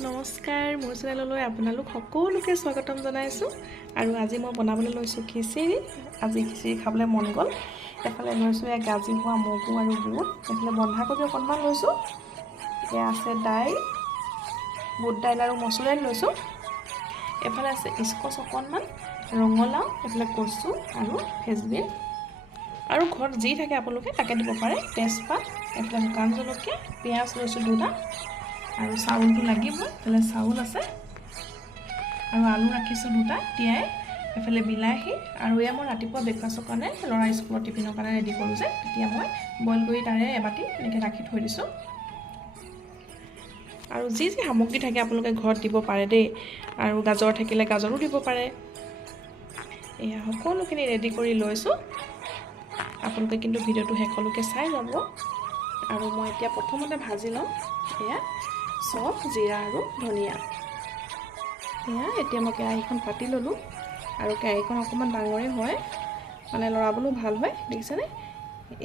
নমস্কাৰ, মোৰ চেনেললৈ আপোনালোক সকলোকে স্বাগতম জনাইছোঁ। আৰু আজি মই বনাবলৈ লৈছোঁ খিচিৰি। আজি খিচিৰি খাবলৈ মন গ'ল। এফালে লৈছোঁ গাজি হোৱা মগু আৰু বুট, এফালে বন্ধাকবি অকণমান লৈছোঁ। এয়া আছে দাইল, বুট দাইল আৰু মচুৰ দাইল লৈছোঁ। এফালে আছে স্কচ অকণমান, ৰঙালাও, এফালে কচু আৰু ফেচবিন। আৰু ঘৰত যি থাকে আপোনালোকে তাকে দিব পাৰে। তেজপাত, এফালে শুকান জলকীয়া, পিঁয়াজ লৈছোঁ দুটা। আৰু চাউলটো লাগিবই, এফালে চাউল আছে আৰু আলু ৰাখিছোঁ দুটা তিয়াই, এফালে বিলাহী। আৰু এয়া মই ৰাতিপুৱা ব্ৰেকফাষ্টৰ কাৰণে ল'ৰা স্কুলৰ টিফিনৰ কাৰণে ৰেডি কৰোঁ যে, তেতিয়া মই বইল কৰি তাৰে এবাটি এনেকৈ ৰাখি থৈ দিছোঁ। আৰু যি যি সামগ্ৰী থাকে আপোনালোকে ঘৰত দিব পাৰে দেই। আৰু গাজৰ থাকিলে গাজৰো দিব পাৰে। এয়া সকলোখিনি ৰেডি কৰি লৈছোঁ। আপোনালোকে কিন্তু ভিডিঅ'টো শেষলৈকে চাই যাব। আৰু মই এতিয়া প্ৰথমতে ভাজি ল'ম এয়া চব জিৰা আৰু ধনিয়া। এয়া এতিয়া মই কেৰাহীখন পাতি ল'লোঁ। আৰু কেৰাহীখন অকণমান ডাঙৰেই হয়, মানে লৰাবলৈও ভাল হয়, দেখিছেনে?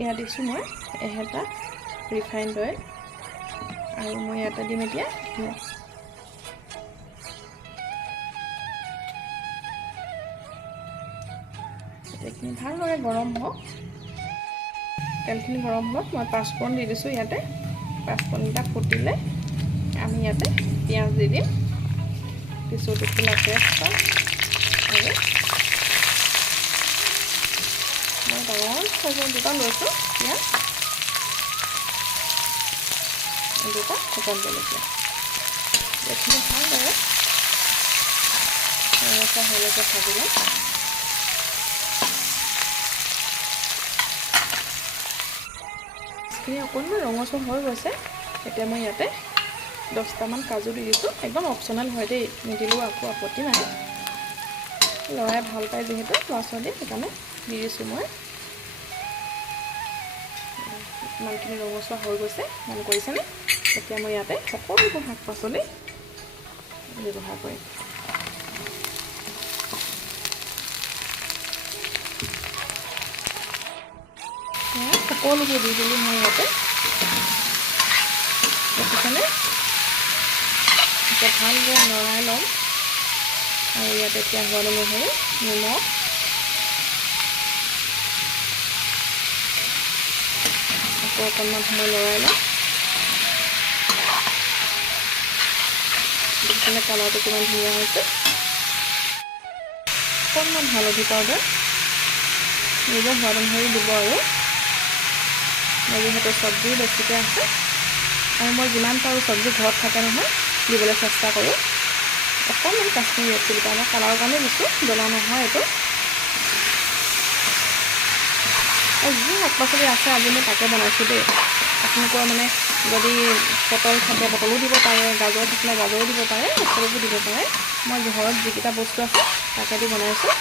এয়া দিছোঁ মই এহেটা ৰিফাইণ্ড অইল। আৰু মই ইয়াতে দিম এতিয়া ঘিউ। এইখিনি ভালদৰে গৰম হওক। তেলখিনি গৰম হওক, মই পাঁচফোৰণ দি দিছোঁ ইয়াতে। পাঁচফোৰণকেইটা ফুটিলে আমি ইয়াতে পিঁয়াজ দি দিম, কিছু টুকুৰা তেজপাত আৰু মই ডাঙৰ চাইজৰ দুটা লৈছোঁ পিঁয়াজ, দুটা শুকান জলকীয়া। এইখিনি ভালদৰে ৰঙচুৱা ভাজি ল'ম। এইখিনি অকণমান ৰঙচুৱা হৈ গৈছে। এতিয়া মই ইয়াতে 10টামান কাজু দি দিছোঁ। একদম অপশ্যনেল হয় দেই, নিদিলেও আকৌ আপত্তি নাই। ল'ৰাই ভাল পায় যিহেতু ল'ৰা ছোৱালী, সেইকাৰণে দি দিছোঁ মই। ইমানখিনি ৰঙচুৱা হৈ গৈছে, মন কৰিছেনে? এতিয়া মই ইয়াতে সকলোবোৰ শাক পাচলি ব্যৱহাৰ কৰিম। সকলোবোৰ দি দিলোঁ মই ইয়াতে, দেখিছেনে? এতিয়া ভালদৰে লৰাই ল'ম। আৰু ইয়াতে এতিয়া সোৱাদ অনুসৰি নিমখ, আকৌ অকণমান সময় লৰাই ল'ম। দেখিছেনে কালাৰটো কিমান ধুনীয়া হৈছে? অকণমান হালধি পাউডাৰ নিজৰ সোৱাদ অনুসৰি দিব। আৰু মই যিহেতু চব্জি বেছিকৈ আছে, আৰু মই যিমান পাৰোঁ চব্জি ঘৰত থাকে নহয় দিবলৈ চেষ্টা কৰোঁ। অকণমান কাশ্মীৰী ৰেড চিলি পাউডাৰ কালাৰৰ কাৰণে দিছোঁ, জ্বলা নহয় এইটো। আৰু যি শাক পাচলি আছে আজি মই তাকে বনাইছোঁ দেই। আপোনালোকৰ মানে যদি পটল থাকে পটলো দিব পাৰে, গাজৰ থাকিলে গাজৰো দিব পাৰে, সকলোবোৰ দিব পাৰে। মই ঘৰত যিকেইটা বস্তু আছে তাকে দি বনাইছোঁ।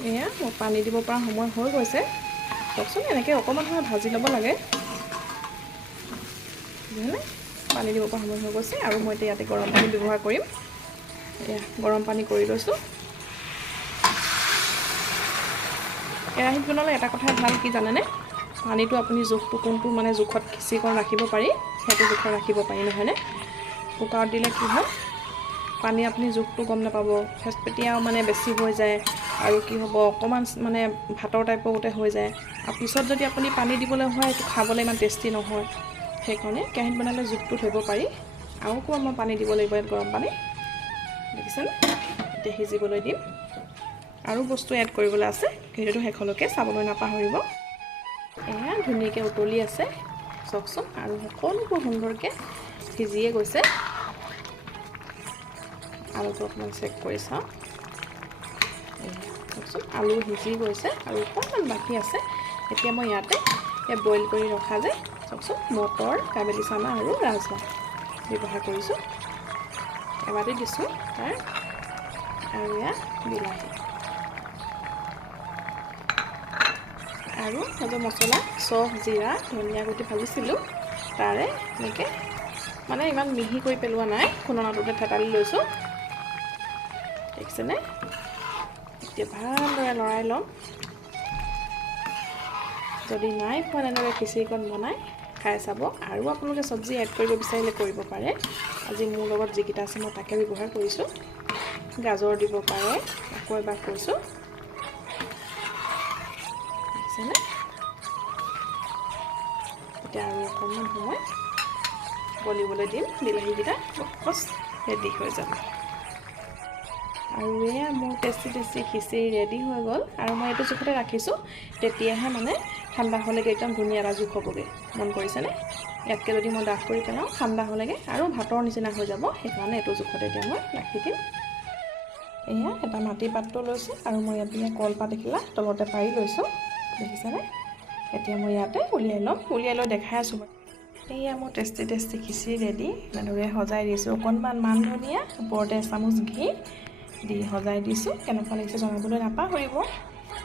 এয়া মই পানী দিব পৰা সময় হৈ গৈছে চাওকচোন এনেকৈ অকণমান সময় ভাজি ল'ব লাগে বুজিলে পানী দিব পৰা সময় হৈ গৈছে আৰু মই এতিয়া ইয়াতে গৰম পানী ব্যৱহাৰ কৰিম এয়া গৰম পানী কৰি লৈছোঁ কেৰাহীত বনালে এটা কথা ভাল কি জানেনে পানীটো আপুনি জোখটো কোনটো মানে জোখত খিচিকণ ৰাখিব পাৰি সেইটো জোখত ৰাখিব পাৰি নহয়নে কুকাৰত দিলে কি হয় পানী আপুনি জোখটো গম নাপাব ফেচপেটিয়াও মানে বেছি হৈ যায় আৰু কি হ'ব অকণমান মানে ভাতৰ টাইপৰ গোটেই হৈ যায় আৰু পিছত যদি আপুনি পানী দিবলৈ হয় এইটো খাবলৈ ইমান টেষ্টি নহয় সেইকাৰণে কেৰাহীত বনালে জোখটো থ'ব পাৰি আৰু অকণমান মই পানী দিব লাগিব ইয়াত গৰম পানী দেখিছেনে এতিয়া সিজিবলৈ দিম আৰু বস্তু এড কৰিবলৈ আছে ভিডিঅ'টো শেষলৈকে চাবলৈ নাপাহৰিব এয়া ধুনীয়াকৈ উতলি আছে চাওকচোন আৰু সকলোবোৰ সুন্দৰকৈ সিজিয়ে গৈছে আলুটো অকণমান চেক কৰি চাওঁ চাওকচোন আলু সিজি গৈছে আৰু অকণমান বাকী আছে এতিয়া মই ইয়াতে বইল কৰি ৰখা যে চাওকচোন মটৰ কাবেলি চানা আৰু ৰাজমাহ ব্যৱহাৰ কৰিছোঁ এবাৰতে দিছোঁ তাৰ আৰু ইয়াত বিলাহী আৰু সজা মছলা চফ জিৰা ধনিয়া গুটি ভাজিছিলোঁ তাৰে এনেকৈ মানে ইমান মিহি কৰি পেলোৱা নাই খুন্দনাটোতে থেতালি লৈছোঁ দেখিছেনে এতিয়া ভালদৰে লৰাই ল'ম যদি নাই খোৱা তেনেদৰে খিচিৰিকণ বনাই খাই চাব আৰু আপোনালোকে চব্জি এড কৰিব বিচাৰিলে কৰিব পাৰে আজি মোৰ লগত যিকেইটা আছে মই তাকে ব্যৱহাৰ কৰিছোঁ গাজৰ দিব পাৰে আকৌ এবাৰ কৈছোঁ দেখিছেনে এতিয়া আৰু অকণমান সময় গলিবলৈ দিম বিলাহীকেইটা বছ ৰেডি হৈ যাব আৰু এয়া মোৰ টেষ্টি খিচিৰি ৰেডি হৈ গ'ল আৰু মই এইটো জোখতে ৰাখিছোঁ তেতিয়াহে মানে ঠাণ্ডা হ'লেগৈ একদম ধুনীয়া এটা জোখ হ'বগৈ মন কৰিছেনে ইয়াতকৈ যদি মই ডাঠ কৰি পেলাওঁ ঠাণ্ডা হ'লেগৈ আৰু ভাতৰ নিচিনা হৈ যাব সেইকাৰণে এইটো জোখতে এতিয়া মই ৰাখি দিম এয়া এটা মাটি পাত্ৰ লৈছোঁ আৰু মই ইয়াতে কলপাত দেখিলা তলতে পাৰি লৈছোঁ দেখিছেনে এতিয়া মই ইয়াতে উলিয়াই ল'ম উলিয়াই লৈ দেখাই আছোঁ এয়া মোৰ টেষ্টি খিচিৰি ৰেডি এনেদৰে সজাই দিছোঁ অকণমান মান ধনিয়া ওপৰতে এচামুচ ঘি দি সজাই দিছোঁ কেনেকুৱা লাগিছে জনাবলৈ নাপাহৰিব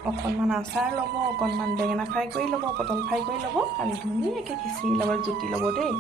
অকণমান আচাৰ ল'ব অকণমান বেঙেনা ফ্ৰাই কৰি ল'ব পটল ফ্ৰাই কৰি ল'ব আৰু ধুনীয়াকৈ খিচিৰিৰ লগত জুতি ল'ব দেই